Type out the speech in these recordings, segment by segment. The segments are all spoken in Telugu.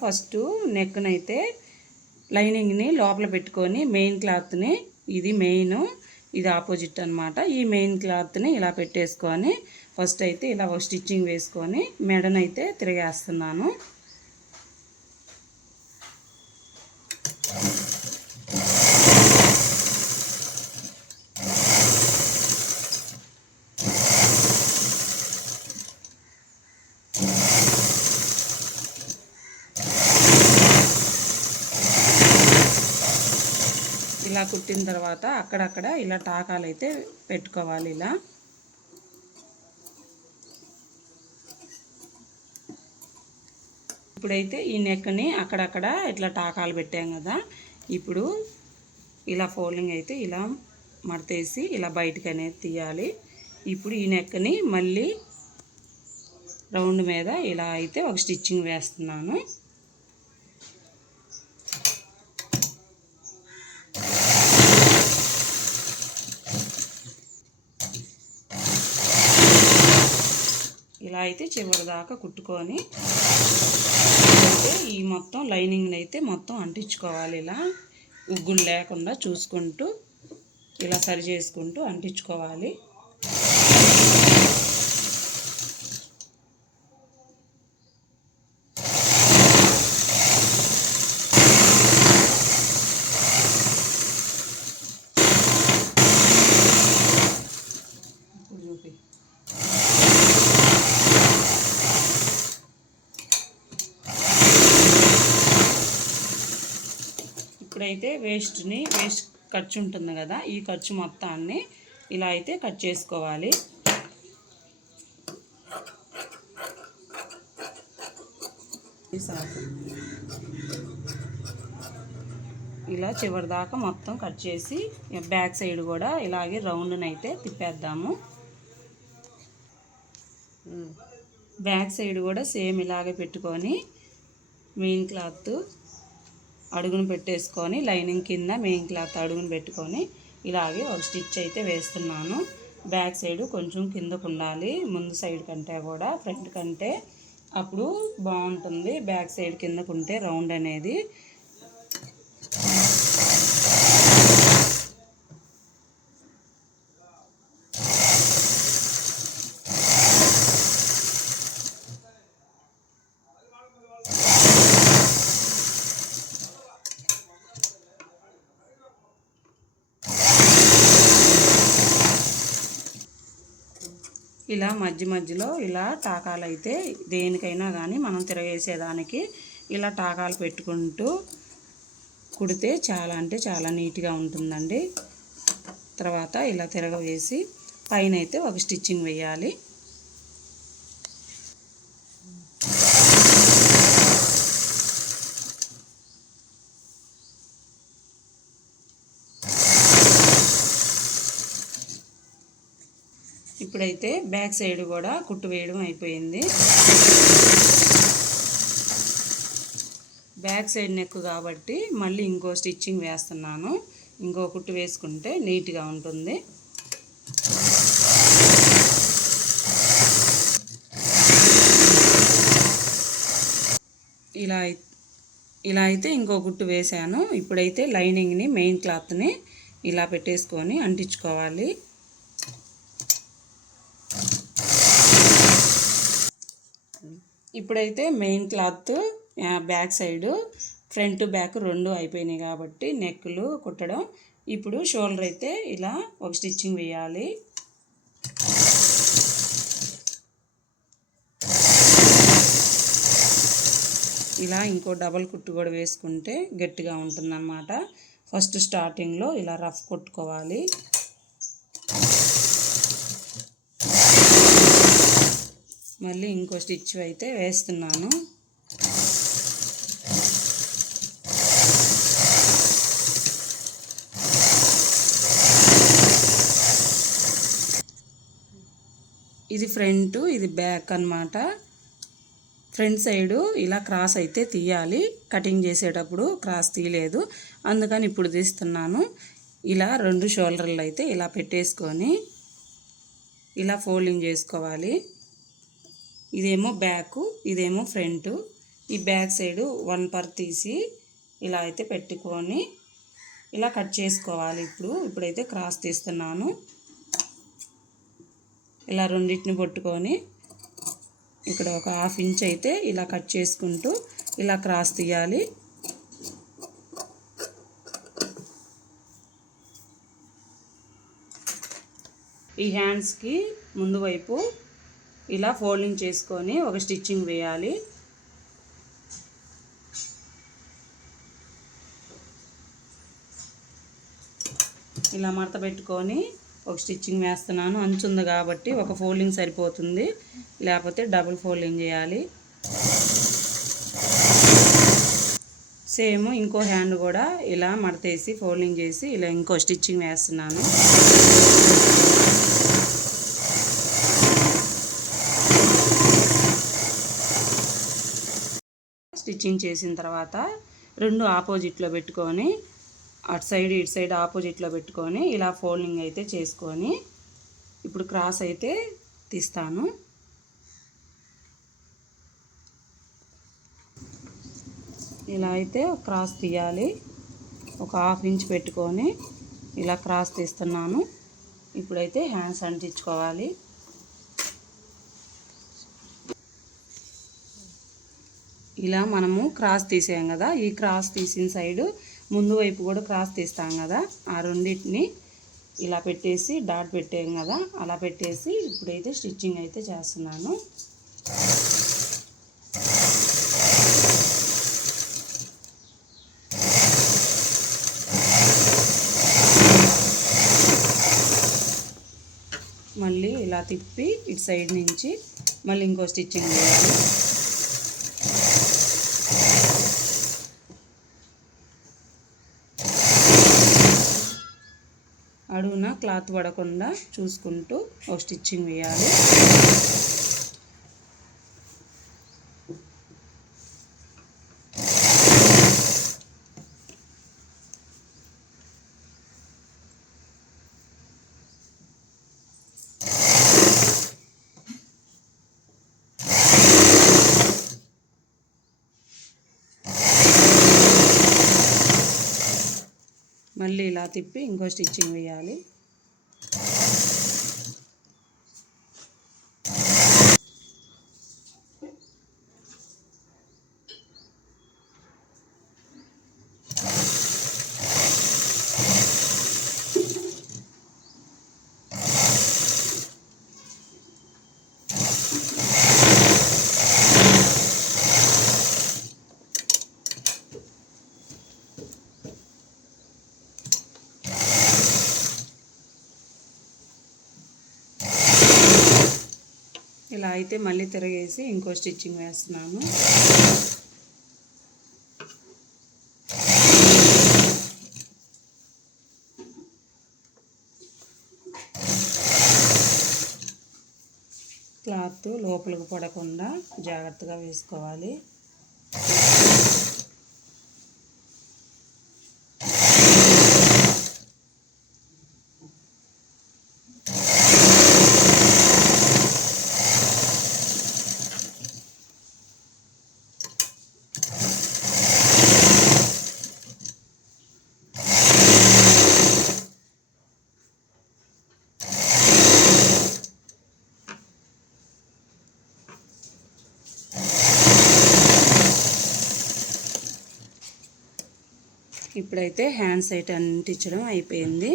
ఫస్ట్ నెక్నైతే లైనింగ్ని లోపల పెట్టుకొని మెయిన్ క్లాత్ని, ఇది మెయిన్, ఇది ఆపోజిట్ అనమాట. ఈ మెయిన్ క్లాత్ని ఇలా పెట్టేసుకొని ఫస్ట్ అయితే ఇలా ఒక స్టిచ్చింగ్ వేసుకొని మెడనైతే తిరిగేస్తున్నాను. ఇలా కుట్టిన తర్వాత అక్కడక్కడ ఇలా టాకాలు అయితే పెట్టుకోవాలి. ఇలా ఇప్పుడైతే ఈ నెక్ని అక్కడక్కడ ఇట్లా టాకాలు పెట్టాం కదా, ఇప్పుడు ఇలా ఫోల్డింగ్ అయితే ఇలా మడతేసి ఇలా బయటకు అనేది తీయాలి. ఇప్పుడు ఈ నెక్ని మళ్ళీ రౌండ్ మీద ఇలా అయితే ఒక స్టిచ్చింగ్ వేస్తున్నాను. ఇలా అయితే చివరి దాకా కుట్టుకొని అయితే ఈ మొత్తం లైనింగ్ని అయితే మొత్తం అంటించుకోవాలి. ఇలా ఉగ్గులు లేకుండా చూసుకుంటూ ఇలా సరి చేసుకుంటూ అంటించుకోవాలి. ఇప్పుడైతే వేస్ట్ ఖర్చు ఉంటుంది కదా, ఈ ఖర్చు మొత్తాన్ని ఇలా అయితే కట్ చేసుకోవాలి. ఇలా చివరి దాకా మొత్తం కట్ చేసి బ్యాక్ సైడ్ కూడా ఇలాగే రౌండ్నైతే తిప్పేద్దాము. బ్యాక్ సైడ్ కూడా సేమ్ ఇలాగే పెట్టుకొని మెయిన్ క్లాత్ అడుగును పెట్టేసుకొని లైనింగ్ కింద మెయిన్ క్లాత్ అడుగును పెట్టుకొని ఇలాగే ఒక స్టిచ్ అయితే వేస్తున్నాను. బ్యాక్ సైడ్ కొంచెం కిందకు ఉండాలి, ముందు సైడ్ కంటే కూడా ఫ్రంట్ కంటే, అప్పుడు బాగుంటుంది. బ్యాక్ సైడ్ కిందకు ఉంటే రౌండ్ అనేది. ఇలా మధ్యలో ఇలా టాకాలు అయితే దేనికైనా కానీ మనం తిరగేసేదానికి ఇలా టాకాలు పెట్టుకుంటూ కుడితే చాలా అంటే చాలా నీట్గా ఉంటుందండి. తర్వాత ఇలా తిరగవేసి పైన అయితే ఒక స్టిచ్చింగ్ వేయాలి. ఇప్పుడైతే బ్యాక్ సైడ్ కూడా కుట్టు వేయడం అయిపోయింది. బ్యాక్ సైడ్ నెక్ కాబట్టి మళ్ళీ ఇంకో స్టిచ్చింగ్ వేస్తున్నాను. ఇంకో కుట్టు వేసుకుంటే నీట్గా ఉంటుంది. ఇలా అయితే ఇంకో కుట్టు వేసాను. ఇప్పుడైతే లైనింగ్ని మెయిన్ క్లాత్ని ఇలా పెట్టేసుకొని అంటించుకోవాలి. ఇప్పుడైతే main cloth back side front back రెండు అయిపోయినాయి కాబట్టి నెక్లు కుట్టడం. ఇప్పుడు షోల్డర్ అయితే ఇలా ఒక స్టిచ్చింగ్ వేయాలి. ఇలా ఇంకో డబల్ కుట్టు కూడా వేసుకుంటే గట్టిగా ఉంటుందన్నమాట. ఫస్ట్ స్టార్టింగ్లో ఇలా రఫ్ కొట్టుకోవాలి. మళ్ళీ ఇంకో స్టిచ్ అయితే వేస్తున్నాను. ఇది ఫ్రంట్, ఇది బ్యాక్ అన్నమాట. ఫ్రంట్ సైడు ఇలా క్రాస్ అయితే తీయాలి. కటింగ్ చేసేటప్పుడు క్రాస్ తీయలేదు, అందుకని ఇప్పుడు తీస్తున్నాను. ఇలా రెండు షోల్డర్లు అయితే ఇలా పెట్టేసుకొని ఇలా ఫోల్డింగ్ చేసుకోవాలి. ఇదేమో బ్యాక్, ఇదేమో ఫ్రంట్. ఈ బ్యాక్ సైడు 1 పర్ తీసి ఇలా అయితే పెట్టుకొని ఇలా కట్ చేసుకోవాలి. ఇప్పుడైతే క్రాస్ తీస్తున్నాను. ఇలా రెండింటిని పట్టుకొని ఇక్కడ ఒక 1/2 ఇంచ్ అయితే ఇలా కట్ చేసుకుంటూ ఇలా క్రాస్ తీయాలి. ఈ హ్యాండ్స్కి ముందు వైపు ఇలా ఫోల్డింగ్ చేసుకొని ఒక స్టిచ్చింగ్ వేయాలి. ఇలా మడత పెట్టుకొని ఒక స్టిచ్చింగ్ వేస్తున్నాను. అంచు ఉంది కాబట్టి ఒక ఫోల్డింగ్ సరిపోతుంది, లేకపోతే డబుల్ ఫోల్డింగ్ చేయాలి. సేమ్ ఇంకో హ్యాండ్ కూడా ఇలా మడతేసి ఫోల్డింగ్ చేసి ఇలా ఇంకో స్టిచ్చింగ్ వేస్తున్నాను. స్టిచ్చింగ్ చేసిన తర్వాత రెండు ఆపోజిట్లో పెట్టుకొని అటు సైడ్ ఇటు సైడ్ ఆపోజిట్లో పెట్టుకొని ఇలా ఫోల్డింగ్ అయితే చేసుకొని ఇప్పుడు క్రాస్ అయితే తీస్తాను. ఇలా అయితే క్రాస్ తీయాలి. ఒక 1/2 ఇంచ్ పెట్టుకొని ఇలా క్రాస్ తీస్తున్నాను. ఇప్పుడైతే హ్యాండ్స్ అంటించుకోవాలి. ఇలా మనము క్రాస్ తీసాం కదా, ఈ క్రాస్ తీసిన సైడు ముందు వైపు కూడా క్రాస్ తీస్తాం కదా, ఆ రెండింటిని ఇలా పెట్టేసి డాట్ పెట్టాం కదా, అలా పెట్టేసి ఇప్పుడైతే స్టిచ్చింగ్ అయితే చేస్తున్నాను. మళ్ళీ ఇలా తిప్పి ఇటు సైడ్ నుంచి మళ్ళీ ఇంకో స్టిచ్చింగ్ వేయాలి. అడుగున క్లాత్ పడకుండా చూసుకుంటూ ఒక స్టిచ్చింగ్ వేయాలి. మళ్ళీ ఇలా తిప్పి ఇంకో స్టిచ్చింగ్ వేయాలి. ఇలా అయితే మళ్ళీ తిరగేసి ఇంకో స్టిచ్చింగ్ వేస్తున్నాను. క్లాత్ లోపలికి పడకుండా జాగ్రత్తగా వేసుకోవాలి. ఇప్పుడైతే హ్యాండ్స్ అయితే అంటించడం అయిపోయింది.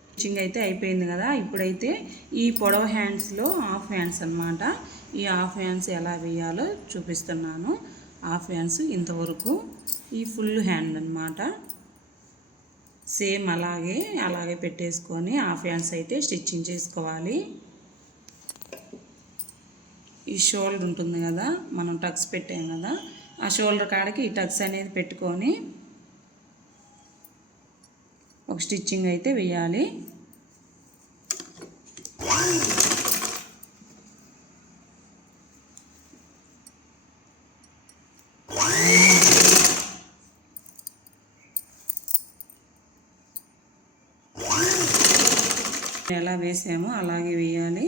స్టిచ్చింగ్ అయితే అయిపోయింది కదా. ఇప్పుడైతే ఈ పొడవు హ్యాండ్స్లో హాఫ్ హ్యాండ్స్ అన్నమాట. ఈ హాఫ్ హ్యాండ్స్ ఎలా వేయాలో చూపిస్తున్నాను. హాఫ్ హ్యాండ్స్ ఇంతవరకు, ఈ ఫుల్ హ్యాండ్ అన్నమాట. సేమ్ అలాగే పెట్టేసుకొని హాఫ్ హ్యాండ్స్ అయితే స్టిచ్చింగ్ చేసుకోవాలి. ఈ షోల్డర్ ఉంటుంది కదా, మనం టక్స్ పెట్టాం కదా, ఆ షోల్డర్ కాడకి ఈ టక్స్ అనేది పెట్టుకొని ఒక స్టిచ్చింగ్ అయితే వేయాలి. ఎలా వేసామో అలాగే వేయాలి.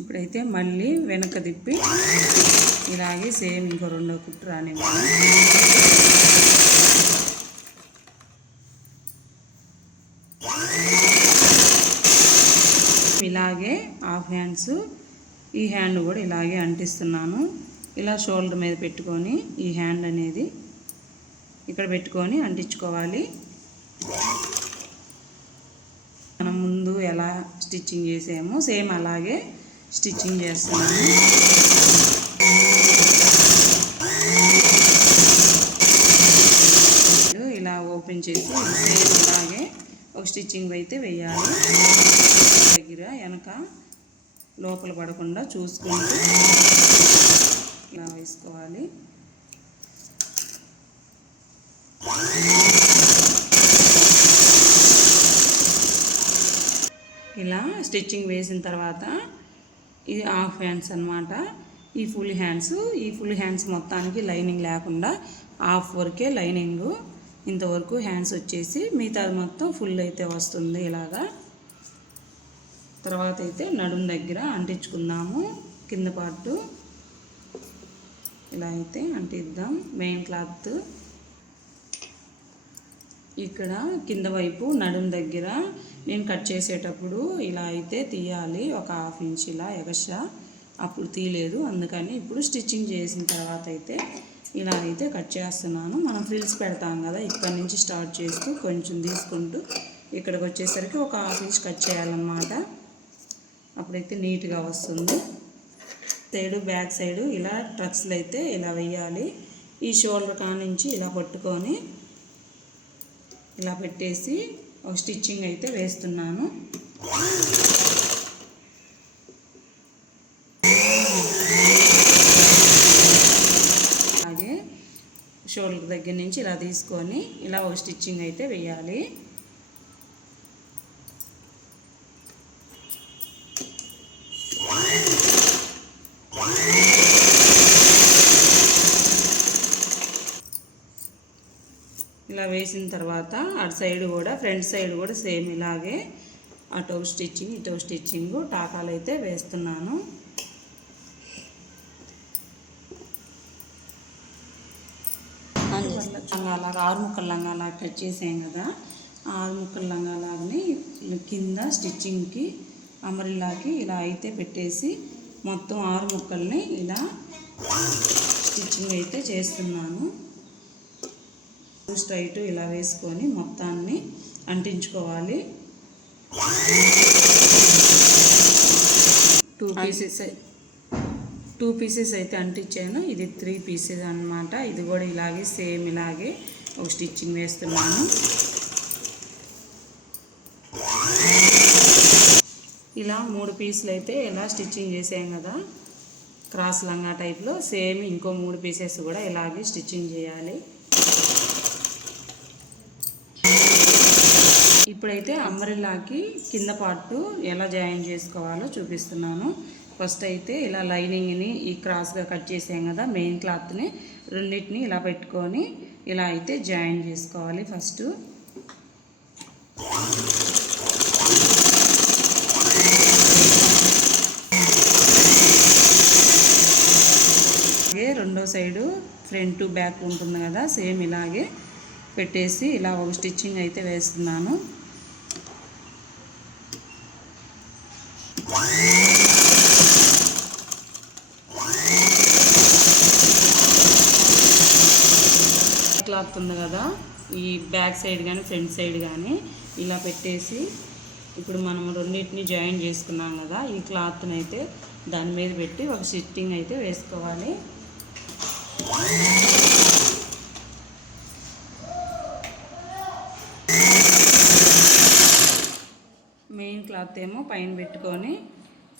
ఇప్పుడైతే మళ్ళీ వెనక తిప్పి ఇలాగే సేమ్ ఇంకో రెండో కుట్టు రానివ్వాలి. ఇలాగే హాఫ్ హ్యాండ్స్ ఈ హ్యాండ్ కూడా ఇలాగే అంటిస్తున్నాను. ఇలా షోల్డర్ మీద పెట్టుకొని ఈ హ్యాండ్ అనేది ఇక్కడ పెట్టుకొని అంటించుకోవాలి. మనం ముందు ఎలా స్టిచ్చింగ్ చేసామో సేమ్ అలాగే స్టిచ్చింగ్ చేస్తున్నాను. ఇలా ఓపెన్ చేసి సేమ్ ఇలాగే ఒక స్టిచ్చింగ్ అయితే వేయాలి. దగ్గర వెనక లోపల పడకుండా చూసుకుంటూ ఇలా వేసుకోవాలి. ఇలా స్టిచ్చింగ్ వేసిన తర్వాత ఇది హాఫ్ హ్యాండ్స్ అన్నమాట. ఈ ఫుల్ హ్యాండ్స్ మొత్తానికి లైనింగ్ లేకుండా హాఫ్ వరకే లైనింగ్, ఇంతవరకు హ్యాండ్స్ వచ్చేసి మిగతాది మొత్తం ఫుల్ అయితే వస్తుంది. ఇలాగా తర్వాత అయితే నడుము దగ్గర అంటించుకుందాము. కింద పార్టు ఇలా అయితే అంటిద్దాం. మెయిన్ క్లాత్ ఇక్కడ కింద వైపు నడుము దగ్గర నేను కట్ చేసేటప్పుడు ఇలా అయితే తీయాలి, ఒక హాఫ్ ఇంచ్ ఇలా ఎగస్ట్రా. అప్పుడు తీయలేదు, అందుకని ఇప్పుడు స్టిచ్చింగ్ చేసిన తర్వాత అయితే ఇలా అయితే కట్ చేస్తున్నాను. మనం ఫ్రిల్స్ పెడతాం కదా, ఇక్కడ నుంచి స్టార్ట్ చేస్తూ కొంచెం తీసుకుంటూ ఇక్కడికి వచ్చేసరికి ఒక హాఫ్ ఇంచ్ కట్ చేయాలన్నమాట. అప్పుడైతే నీట్గా వస్తుంది. బ్యాక్ సైడు ఇలా ట్రక్స్లు అయితే ఇలా వేయాలి. ఈ షోల్డర్ కానించి ఇలా పట్టుకొని ఇలా పెట్టేసి ఒక స్టిచ్చింగ్ అయితే వేస్తున్నాను. అలాగే షోల్డర్ దగ్గర నుంచి ఇలా తీసుకొని ఇలా ఒక స్టిచ్చింగ్ అయితే వేయాలి. ఇలా వేసిన తర్వాత అటు సైడ్ కూడా ఫ్రంట్ సైడ్ కూడా సేమ్ ఇలాగే అటో స్టిచ్చింగ్ ఇటో స్టిచ్చింగ్ టాకాలు అయితే వేస్తున్నాను. లంగాలాగా 6 ముక్కల లంగాలాగా కట్ చేసాం కదా, 6 ముక్కల లంగాలాగని కింద స్టిచ్చింగ్కి అమరిల్లాకి ఇలా అయితే పెట్టేసి మొత్తం 6 ముక్కల్ని ఇలా స్టిచ్చింగ్ అయితే చేస్తున్నాను. స్ట్రైట్ ఇలా వేసుకొని మొత్తాన్ని అంటించుకోవాలి. 2 పీసెస్ అయితే అంటించాను. ఇది 3 పీసెస్ అన్నమాట. ఇది కూడా ఇలాగే సేమ్ ఇలాగే ఒక స్టిచ్చింగ్ వేస్తున్నాను. ఇలా 3 పీసులు అయితే ఇలా స్టిచ్చింగ్ చేసాం కదా, క్రాస్ లంగా టైప్లో సేమ్ ఇంకో 3 పీసెస్ కూడా ఇలాగే స్టిచ్చింగ్ చేయాలి. ఇప్పుడైతే అంబ్రెల్లాకి కింద పార్టు ఎలా జాయిన్ చేసుకోవాలో చూపిస్తున్నాను. ఫస్ట్ అయితే ఇలా లైనింగ్ని ఈ క్రాస్గా కట్ చేసాం కదా, మెయిన్ క్లాత్ని రెండింటిని ఇలా పెట్టుకొని ఇలా అయితే జాయిన్ చేసుకోవాలి. ఫస్ట్ అలాగే రెండో సైడు ఫ్రంట్ బ్యాక్ ఉంటుంది కదా, సేమ్ ఇలాగే పెట్టేసి ఇలా ఒక స్టిచ్చింగ్ అయితే వేస్తున్నాను. క్లాత్ ఉంది కదా, ఈ బ్యాక్ సైడ్ కానీ ఫ్రంట్ సైడ్ కానీ ఇలా పెట్టేసి ఇప్పుడు మనం రెండింటిని జాయిన్ చేసుకున్నాం కదా, ఈ క్లాత్ని అయితే దాని మీద పెట్టి ఒక స్టిచ్చింగ్ అయితే వేసుకోవాలి. మెయిన్ క్లాత్ ఏమో పైన పెట్టుకొని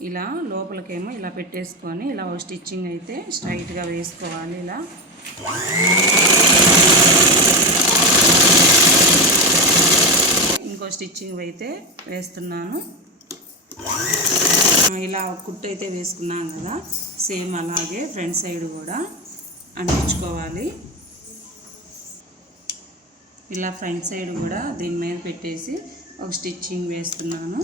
ఇలా లోపలికేమో ఇలా పెట్టేసుకొని ఇలా ఒక స్టిచ్చింగ్ అయితే స్ట్రైట్గా వేసుకోవాలి. ఇలా ఇంకో స్టిచ్చింగ్ అయితే వేస్తున్నాను. ఇలా కుట్టు అయితే వేసుకున్నాం కదా, సేమ్ అలాగే ఫ్రంట్ సైడ్ కూడా అంటించుకోవాలి. ఇలా ఫ్రంట్ సైడ్ కూడా దీని మీద పెట్టేసి ఒక స్టిచ్చింగ్ వేస్తున్నాను.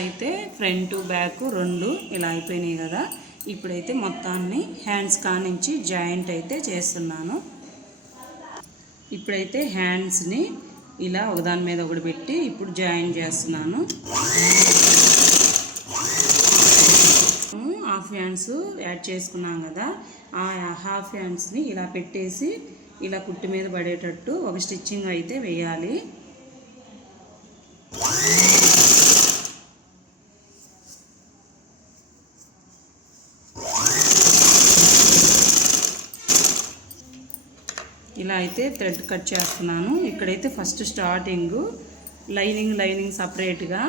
అయితే ఫ్రంట్ బ్యాక్ రెండు ఇలా అయిపోయినాయి కదా. ఇప్పుడైతే మొత్తాన్ని హ్యాండ్స్ కానించి జాయింట్ అయితే చేస్తున్నాను. ఇప్పుడైతే హ్యాండ్స్ని ఇలా ఒకదాని మీద ఒకటి పెట్టి ఇప్పుడు జాయిన్ చేస్తున్నాను. హాఫ్ హ్యాండ్స్ యాడ్ చేసుకున్నాం కదా, ఆ హాఫ్ హ్యాండ్స్ని ఇలా పెట్టేసి ఇలా కుట్టు మీద పడేటట్టు ఒక స్టిచ్చింగ్ అయితే వేయాలి. ఇలా అయితే థ్రెడ్ కట్ చేస్తున్నాను. ఇక్కడైతే ఫస్ట్ స్టార్టింగ్ లైనింగ్ సపరేట్గా,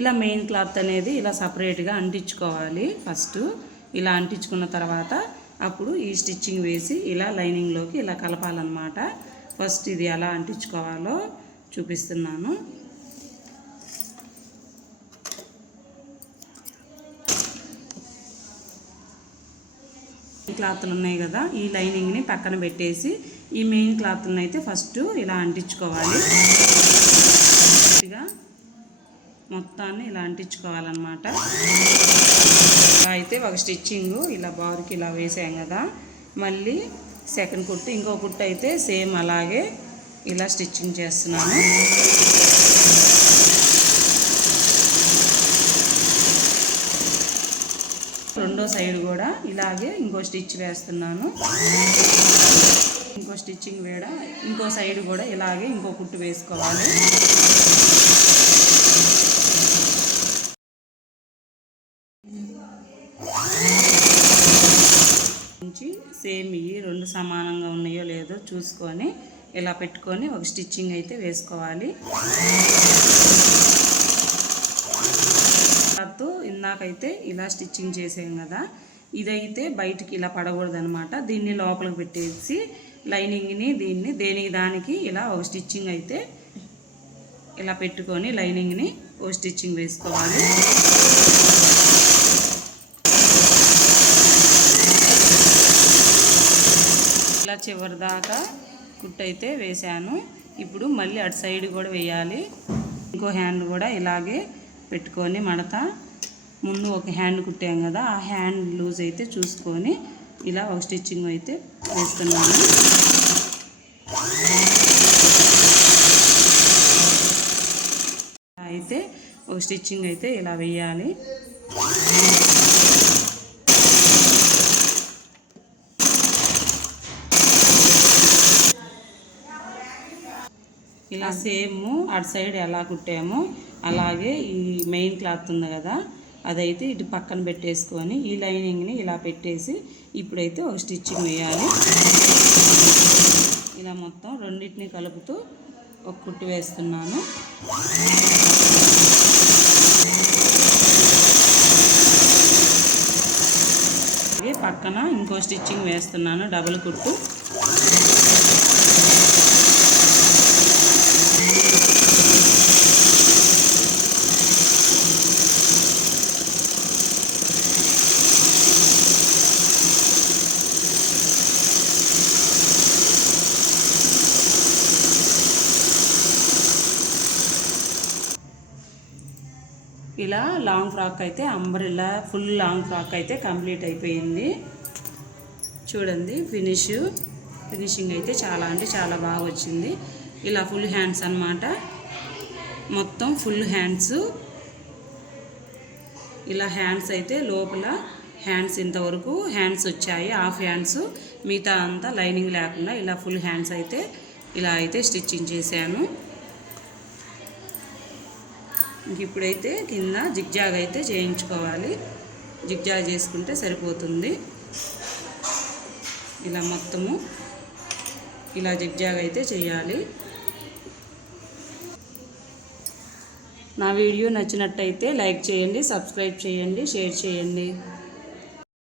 ఇలా మెయిన్ క్లాత్ అనేది ఇలా సపరేట్గా అంటించుకోవాలి. ఫస్ట్ ఇలా అంటించుకున్న తర్వాత అప్పుడు ఈ స్టిచ్చింగ్ వేసి ఇలా లైనింగ్లోకి ఇలా కలపాలన్నమాట. ఫస్ట్ ఇది ఎలా అంటించుకోవాలో చూపిస్తున్నాను. క్లాత్లు ఉన్నాయి కదా, ఈ లైనింగ్ని పక్కన పెట్టేసి ఈ మెయిన్ క్లాత్ని అయితే ఫస్ట్ ఇలా అంటించుకోవాలి. మొత్తాన్ని ఇలా అంటించుకోవాలన్నమాట. అయితే ఒక స్టిచ్చింగ్ ఇలా బార్కి ఇలా వేసాం కదా, మళ్ళీ సెకండ్ కుట్టు ఇంకో కుట్టు అయితే సేమ్ అలాగే ఇలా స్టిచ్చింగ్ చేస్తున్నాను. రెండో సైడ్ కూడా ఇలాగే ఇంకో స్టిచ్ వేస్తున్నాను. ఇంకో స్టిచ్చింగ్ వేడ ఇంకో సైడ్ కూడా ఇలాగే ఇంకో కుట్టు వేసుకోవాలి. సేమ్ ఇవి రెండు సమానంగా ఉన్నాయో లేదో చూసుకొని ఇలా పెట్టుకొని ఒక స్టిచ్చింగ్ అయితే వేసుకోవాలి. ఇందాకైతే ఇలా స్టిచ్చింగ్ చేసాం కదా, ఇదైతే బయటికి ఇలా పడకూడదు అనమాట. దీన్ని లోపలికి పెట్టేసి లైనింగ్ని దీన్ని దేనికి దానికి ఇలా ఒక స్టిచ్చింగ్ అయితే ఇలా పెట్టుకొని లైనింగ్ని ఒక స్టిచ్చింగ్ వేసుకోవాలి. ఇలా చివరి దాకా కుట్టు అయితే వేసాను. ఇప్పుడు మళ్ళీ అటు సైడ్ కూడా వేయాలి. ఇంకో హ్యాండ్ కూడా ఇలాగే పెట్టుకొని మడత ముందు ఒక హ్యాండ్ కుట్టాం కదా, ఆ హ్యాండ్ లూజ్ అయితే చూసుకొని ఇలా ఒక స్టిచ్చింగ్ అయితే వేస్తున్నాను. అయితే ఒక స్టిచ్చింగ్ అయితే ఇలా వేయాలి. ఇలా సేమ్ అటు సైడ్ ఎలా కుట్టామో అలాగే ఈ మెయిన్ క్లాత్ ఉంది కదా, అదైతే ఇటు పక్కన పెట్టేసుకొని ఈ లైనింగ్ని ఇలా పెట్టేసి ఇప్పుడైతే ఒక స్టిచ్చింగ్ వేయాలి. ఇలా మొత్తం రెండింటిని కలుపుతూ ఒక కుట్టు వేస్తున్నాను. అలాగే పక్కన ఇంకో స్టిచ్చింగ్ వేస్తున్నాను, డబుల్ కుట్టు. ఇలా లాంగ్ ఫ్రాక్ అయితే అంబ్రెల్లా ఫుల్ లాంగ్ ఫ్రాక్ అయితే కంప్లీట్ అయిపోయింది. చూడండి ఫినిషింగ్ అయితే చాలా అంటే చాలా బాగా వచ్చింది. ఇలా ఫుల్ హ్యాండ్స్ అన్నమాట, మొత్తం ఫుల్ హ్యాండ్స్. ఇలా హ్యాండ్స్ అయితే లోపల హ్యాండ్స్ ఇంతవరకు హ్యాండ్స్ వచ్చాయి, హాఫ్ హ్యాండ్స్, మిగతా అంతా లైనింగ్ లేకుండా ఇలా ఫుల్ హ్యాండ్స్ అయితే ఇలా అయితే స్టిచ్చింగ్ చేశాను. ఇప్పుడైతే కింద జిగ్జాగ్ అయితే చేయించుకోవాలి. జిగ్జాగ్ చేసుకుంటే సరిపోతుంది. ఇలా మొత్తము ఇలా జిగ్జాగ్ అయితే చేయాలి. నా వీడియో నచ్చినట్టయితే లైక్ చేయండి, సబ్స్క్రైబ్ చేయండి, షేర్ చేయండి.